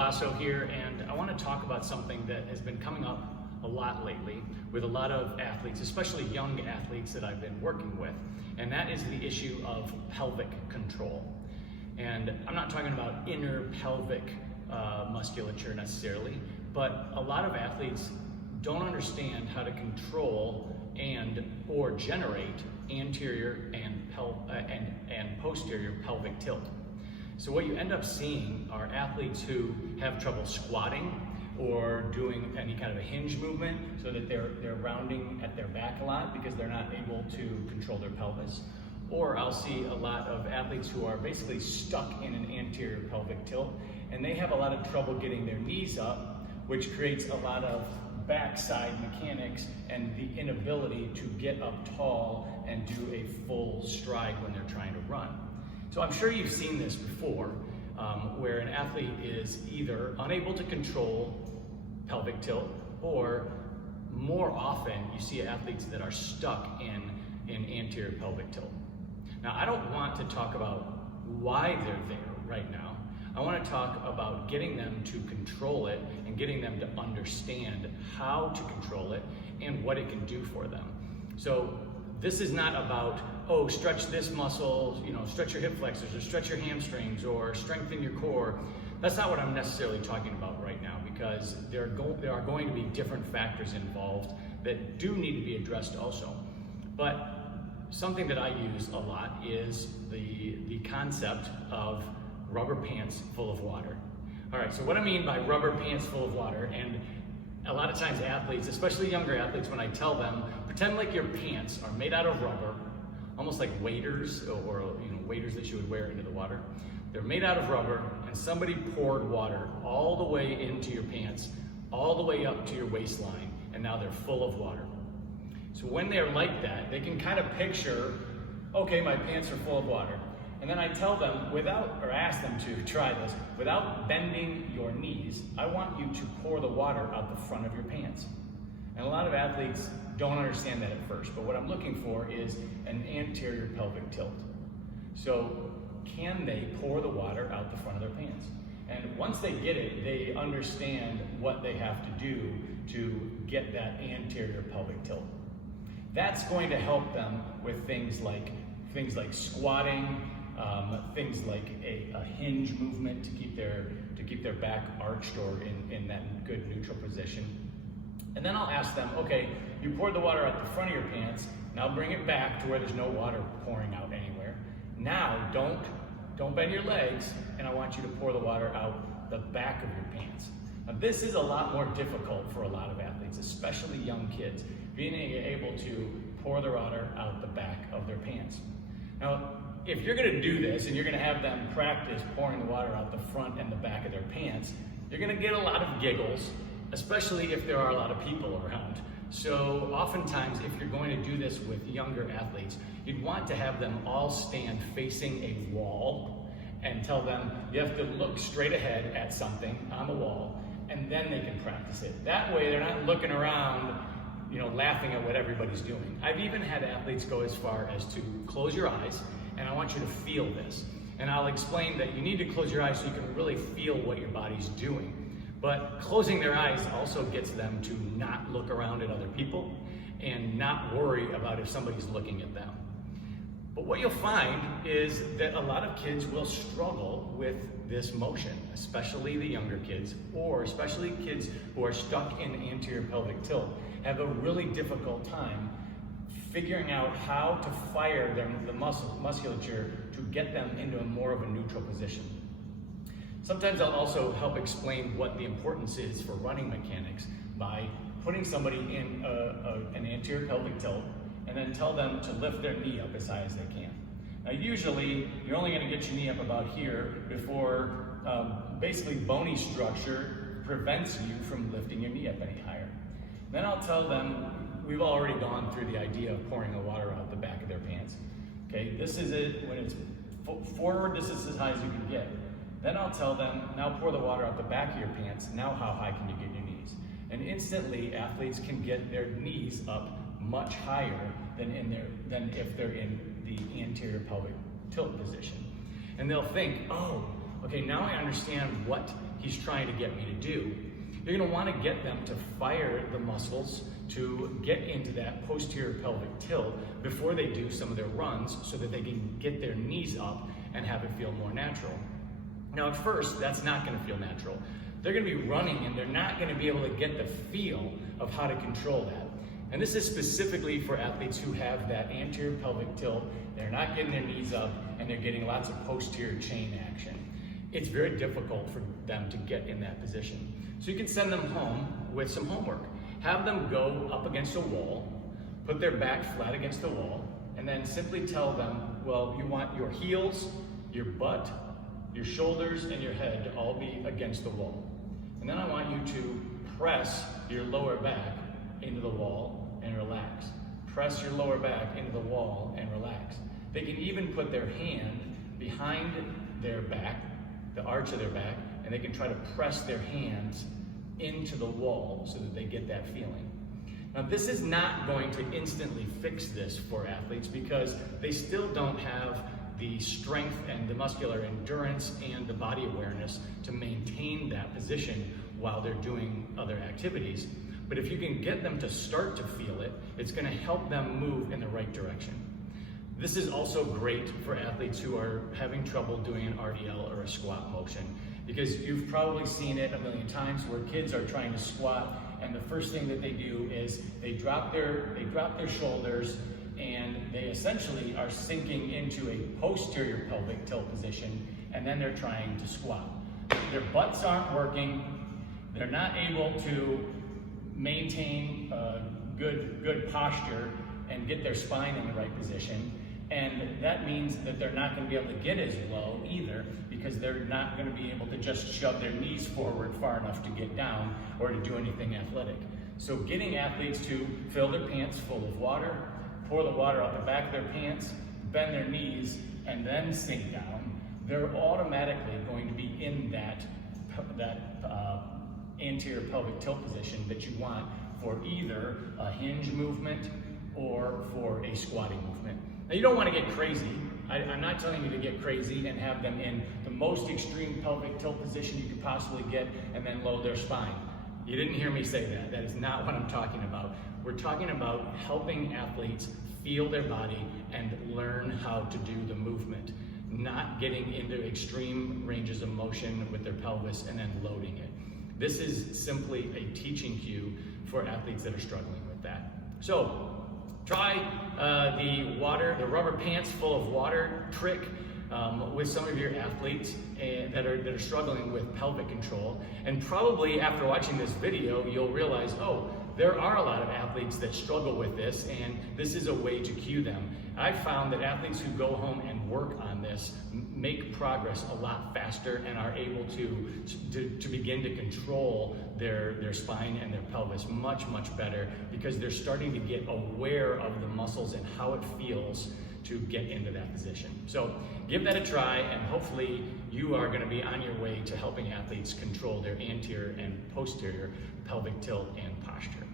Kielbaso here, and I want to talk about something that has been coming up a lot lately with a lot of athletes, especially young athletes that I've been working with, and that is the issue of pelvic control. And I'm not talking about inner pelvic musculature necessarily, but a lot of athletes don't understand how to control or generate anterior and posterior pelvic tilt. So what you end up seeing are athletes who have trouble squatting or doing any kind of a hinge movement, so that they're rounding at their back a lot because they're not able to control their pelvis. Or I'll see a lot of athletes who are basically stuck in an anterior pelvic tilt, and they have a lot of trouble getting their knees up, which creates a lot of backside mechanics and the inability to get up tall and do a full stride when they're trying to run. So I'm sure you've seen this before, where an athlete is either unable to control pelvic tilt, or more often you see athletes that are stuck in anterior pelvic tilt. Now, I don't want to talk about why they're there right now. I want to talk about getting them to control it and getting them to understand how to control it and what it can do for them. So this is not about, oh, stretch this muscle, stretch your hip flexors or stretch your hamstrings or strengthen your core. That's not what I'm necessarily talking about right now, because there are going to be different factors involved that do need to be addressed also. But something that I use a lot is the concept of rubber pants full of water. All right, so what I mean by rubber pants full of water, and a lot of times athletes, especially younger athletes, when I tell them, pretend like your pants are made out of rubber, almost like waders or waders that you would wear into the water. They're made out of rubber, and somebody poured water all the way into your pants, all the way up to your waistline, and now they're full of water. So when they're like that, they can kind of picture, okay, my pants are full of water. And then I tell them, ask them to try this, without bending your knees, I want you to pour the water out the front of your pants. And a lot of athletes don't understand that at first, but what I'm looking for is an anterior pelvic tilt. So can they pour the water out the front of their pants? And once they get it, they understand what they have to do to get that anterior pelvic tilt. That's going to help them with things like squatting, things like a hinge movement to keep their back arched or in that good neutral position. And then I'll ask them, okay, you poured the water out the front of your pants, now bring it back to where there's no water pouring out anywhere. Now don't bend your legs, and I want you to pour the water out the back of your pants. Now this is a lot more difficult for a lot of athletes, especially young kids, being able to pour the water out the back of their pants. Now, if you're gonna do this and you're gonna have them practice pouring the water out the front and the back of their pants, you're gonna get a lot of giggles, especially if there are a lot of people around. So oftentimes, if you're going to do this with younger athletes, you'd want to have them all stand facing a wall and tell them you have to look straight ahead at something on the wall, and then they can practice it. That way they're not looking around, laughing at what everybody's doing. I've even had athletes go as far as to close your eyes, and I want you to feel this. And I'll explain that you need to close your eyes so you can really feel what your body's doing. But closing their eyes also gets them to not look around at other people and not worry about if somebody's looking at them. But what you'll find is that a lot of kids will struggle with this motion, especially the younger kids, or especially kids who are stuck in anterior pelvic tilt, have a really difficult time figuring out how to fire the musculature to get them into more of a neutral position. Sometimes I'll also help explain what the importance is for running mechanics by putting somebody in an anterior pelvic tilt and then tell them to lift their knee up as high as they can. Now usually, you're only gonna get your knee up about here before basically bony structure prevents you from lifting your knee up any higher. Then I'll tell them, we've already gone through the idea of pouring the water out the back of their pants. Okay, this is it, when it's forward, this is as high as you can get. Then I'll tell them, now pour the water out the back of your pants, now how high can you get your knees? And instantly, athletes can get their knees up much higher than if they're in the anterior pelvic tilt position. And they'll think, oh, okay, now I understand what he's trying to get me to do. You're going to want to get them to fire the muscles to get into that posterior pelvic tilt before they do some of their runs so that they can get their knees up and have it feel more natural. Now at first, that's not going to feel natural. They're going to be running and they're not going to be able to get the feel of how to control that. And this is specifically for athletes who have that anterior pelvic tilt. They're not getting their knees up and they're getting lots of posterior chain action. It's very difficult for them to get in that position. So you can send them home with some homework. Have them go up against a wall, put their back flat against the wall, and then simply tell them, well, you want your heels, your butt, your shoulders, and your head to all be against the wall. And then I want you to press your lower back into the wall and relax. Press your lower back into the wall and relax. They can even put their hand behind their back, the arch of their back, and they can try to press their hands into the wall so that they get that feeling. Now this is not going to instantly fix this for athletes because they still don't have the strength and the muscular endurance and the body awareness to maintain that position while they're doing other activities. But if you can get them to start to feel it, it's going to help them move in the right direction. This is also great for athletes who are having trouble doing an RDL or a squat motion, because you've probably seen it a million times where kids are trying to squat and the first thing that they do is they drop their shoulders and they essentially are sinking into a posterior pelvic tilt position, and then they're trying to squat. Their butts aren't working, they're not able to maintain good posture and get their spine in the right position. And that means that they're not going to be able to get as low either, because they're not going to be able to just shove their knees forward far enough to get down or to do anything athletic. So getting athletes to fill their pants full of water, pour the water out the back of their pants, bend their knees, and then sink down, they're automatically going to be in that anterior pelvic tilt position that you want for either a hinge movement or for a squatting movement. Now you don't want to get crazy. I'm not telling you to get crazy and have them in the most extreme pelvic tilt position you could possibly get and then lower their spine. You didn't hear me say that. That is not what I'm talking about. We're talking about helping athletes feel their body and learn how to do the movement, not getting into extreme ranges of motion with their pelvis and then loading it. This is simply a teaching cue for athletes that are struggling with that. So try the rubber pants full of water trick with some of your athletes that are struggling with pelvic control. And probably after watching this video, you'll realize, oh, there are a lot of athletes that struggle with this, and this is a way to cue them. I've found that athletes who go home and work on this make progress a lot faster and are able to begin to control their spine and their pelvis much better, because they're starting to get aware of the muscles and how it feels to get into that position. So give that a try, and hopefully you are going to be on your way to helping athletes control their anterior and posterior pelvic tilt and posture.